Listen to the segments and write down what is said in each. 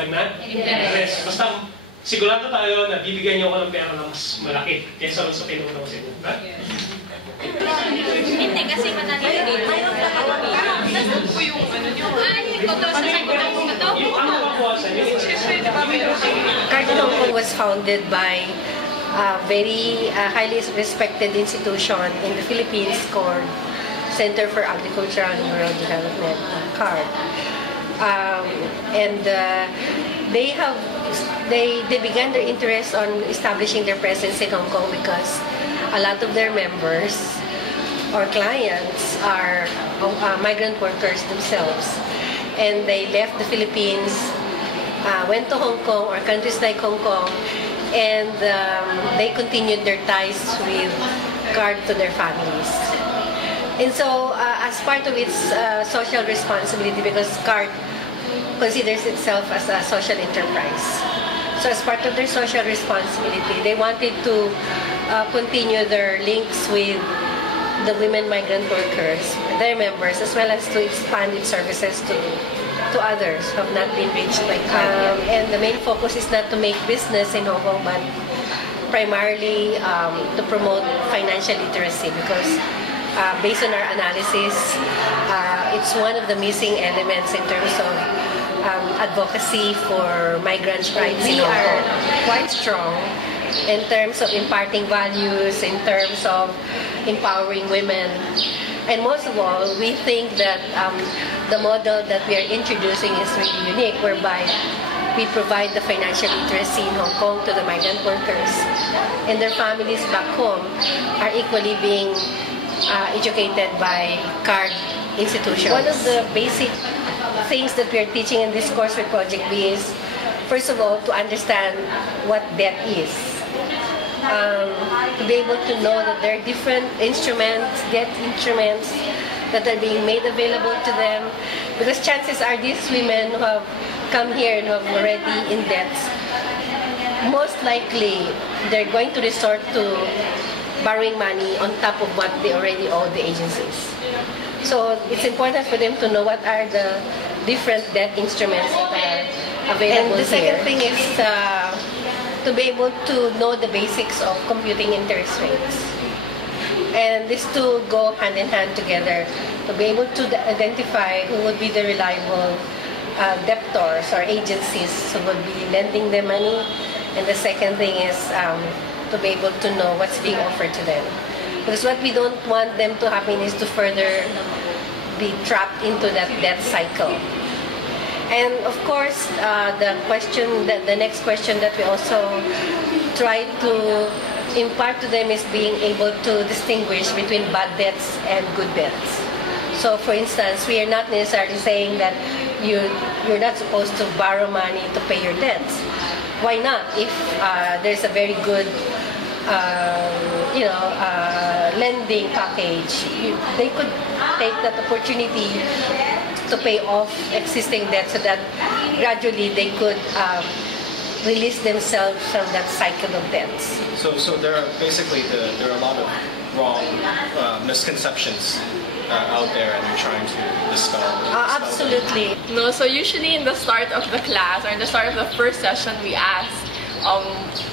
dagdag na interest. Basta sigurado tayo na bibigyan niyo ako ng pera na mas malaki kaysa sa pinunta ko sa inyo. Hindi kasi mananilagay. Mayroon lang ako. Nasaan po yung ano nyo? Yung kontrol sa sagot mo ito? Yung ano makuha sa inyo? CARD Hong Kong was founded by a very highly respected institution in the Philippines called Center for Agricultural and Rural Development, CARD. They began their interest on establishing their presence in Hong Kong because a lot of their members or clients are migrant workers themselves, and they left the Philippines, went to Hong Kong or countries like Hong Kong, and they continued their ties with CARD to their families. And so, as part of its social responsibility, because CARD considers itself as a social enterprise, so as part of their social responsibility, they wanted to continue their links with the women migrant workers, their members, as well as to expand its services to others who have not been reached by CARD. And the main focus is not to make business in Hong Kong, but primarily to promote financial literacy, because based on our analysis, it's one of the missing elements in terms of advocacy for migrants' rights in Hong Kong. We are quite strong in terms of imparting values, in terms of empowering women. And most of all, we think that the model that we are introducing is really unique, whereby we provide the financial literacy in Hong Kong to the migrant workers, and their families back home are equally being educated by CARD institutions. One of the basic things that we are teaching in this course with Project B is, first of all, to understand what debt is. To be able to know that there are different instruments, debt instruments, that are being made available to them. Because chances are these women who have come here and who have already in debts, most likely they're going to resort to borrowing money on top of what they already owe the agencies. So it's important for them to know what are the different debt instruments that are available. And the second thing is to be able to know the basics of computing interest rates. And these two go hand in hand together, to be able to identify who would be the reliable debtors or agencies who would be lending them money. And the second thing is to be able to know what's being offered to them. Because what we don't want them to happen is to further be trapped into that debt cycle. And of course, the next question that we also try to impart to them is being able to distinguish between bad debts and good debts. So for instance, we are not necessarily saying that you're not supposed to borrow money to pay your debts. Why not? If there's a very good lending package, they could take that opportunity to pay off existing debt, so that gradually they could release themselves from that cycle of debts. So there are basically there are a lot of wrong misconceptions out there, and you're trying to dispel Absolutely. No, so usually in the start of the class, or in the start of the first session, we ask,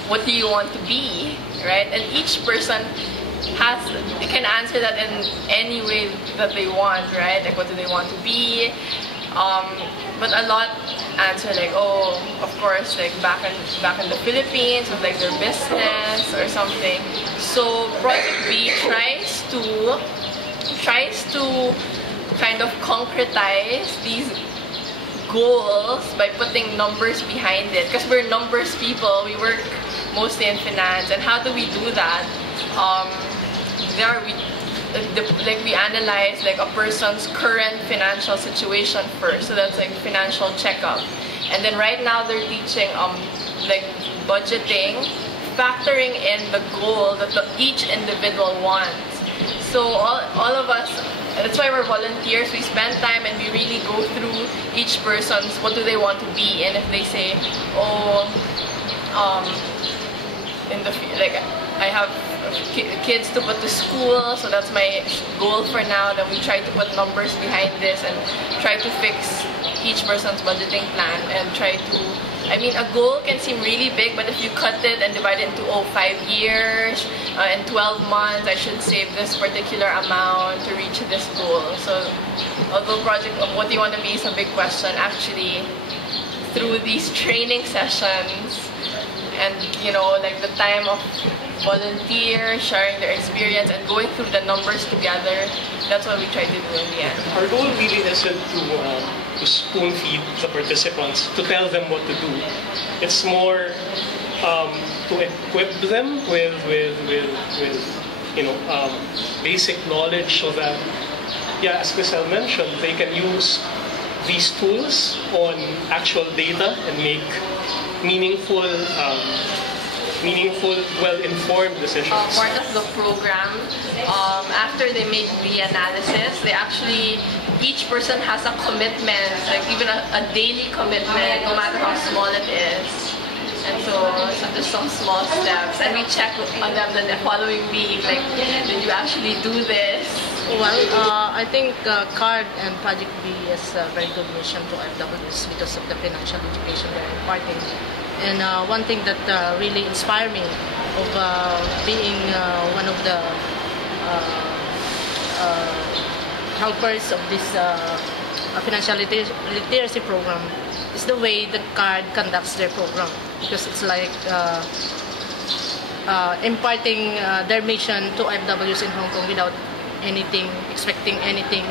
what do you want to be, right? And each person can answer that in any way that they want, right? Like, what do they want to be? But a lot answer like, oh, of course, like back in the Philippines with like their business or something. So Project B tries to kind of concretize these goals by putting numbers behind it, because we're numbers people. We work mostly in finance, and how do we do that? We analyze like a person's current financial situation first, so that's like financial checkup. And then right now they're teaching like budgeting, factoring in the goal that each individual wants. So all of us, that's why we're volunteers. We spend time and we really go through each person's, what do they want to be, and if they say, oh, in the like I have kids to put to school, so that's my goal for now. That we try to put numbers behind this and try to fix each person's budgeting plan and try to. I mean, a goal can seem really big, but if you cut it and divide it into 5 years and 12 months, I should save this particular amount to reach this goal. So, although project of what do you want to be is a big question, actually, through these training sessions and like the time of volunteers sharing their experience and going through the numbers together, that's what we try to do in the end. Our goal really isn't to spoon feed the participants, to tell them what to do. It's more to equip them with basic knowledge so that, as Giselle mentioned, they can use these tools on actual data and make meaningful, well-informed decisions. Part of the program, after they make the analysis, they actually, each person has a commitment, like even a daily commitment, no matter how small it is. And so just some small steps, and we check on them the following week, like, did you actually do this? Well, I think CARD and Project B is a very good mission to OFWs because of the financial education they're imparting. And one thing that really inspired me of being one of the helpers of this financial literacy program is the way the CARD conducts their program, because it's like imparting their mission to OFWs in Hong Kong without expecting anything,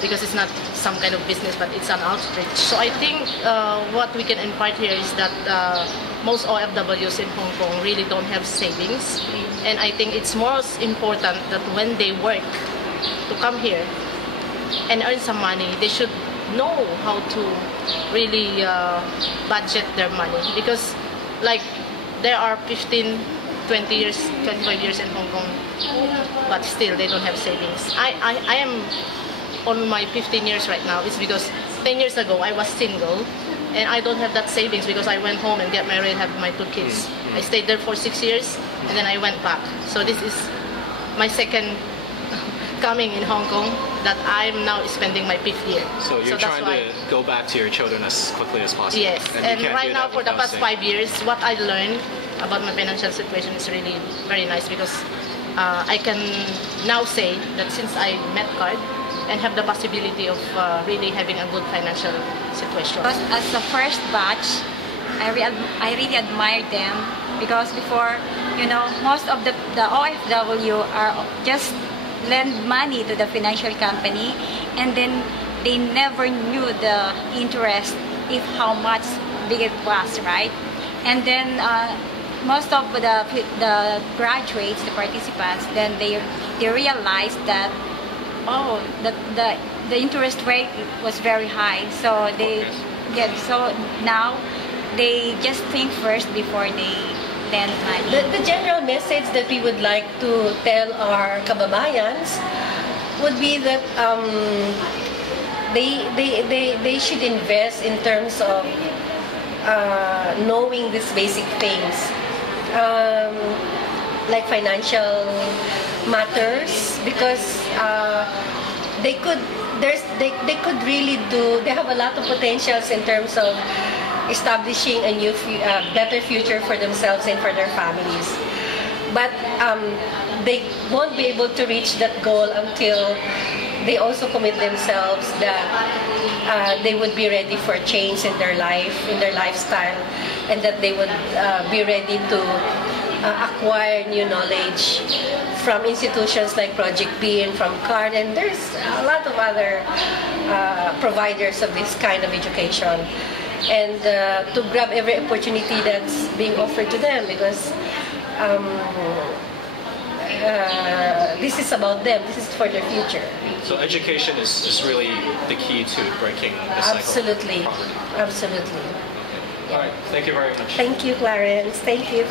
because it's not some kind of business, but it's an outreach. So I think what we can impart here is that most OFWs in Hong Kong really don't have savings, and I think it's most important that when they work to come here and earn some money, they should know how to really budget their money, because like there are 15, 20 years, 25 years in Hong Kong, but still they don't have savings. I am on my 15 years right now. It's because 10 years ago I was single and I don't have that savings because I went home and get married, have my 2 kids. I stayed there for 6 years and then I went back. So this is my second coming in Hong Kong that I'm now spending my 5th year. So you're trying to go back to your children as quickly as possible. Yes, and right now for the past 5 years, what I learned about my financial situation is really very nice, because I can now say that since I met CARD and have the possibility of really having a good financial situation. As the first batch, I really admire them, because before, most of the OFW are just lend money to the financial company, and then they never knew the interest, if how much big it was, right? And then most of the graduates, the participants, then they realized that the interest rate was very high, so so now they just think first before they lend money. The general message that we would like to tell our kababayans would be that they should invest in terms of knowing these basic things, like financial matters, because they could really they have a lot of potentials in terms of establishing a new, better future for themselves and for their families. But they won't be able to reach that goal until they also commit themselves that they would be ready for change in their life, in their lifestyle, and that they would be ready to acquire new knowledge from institutions like Project B and from CARD, and there's a lot of other providers of this kind of education, and to grab every opportunity that's being offered to them, because this is about them, this is for their future. So education is really the key to breaking the cycle. Absolutely, absolutely. All right, thank you very much. Thank you, Clarence. Thank you.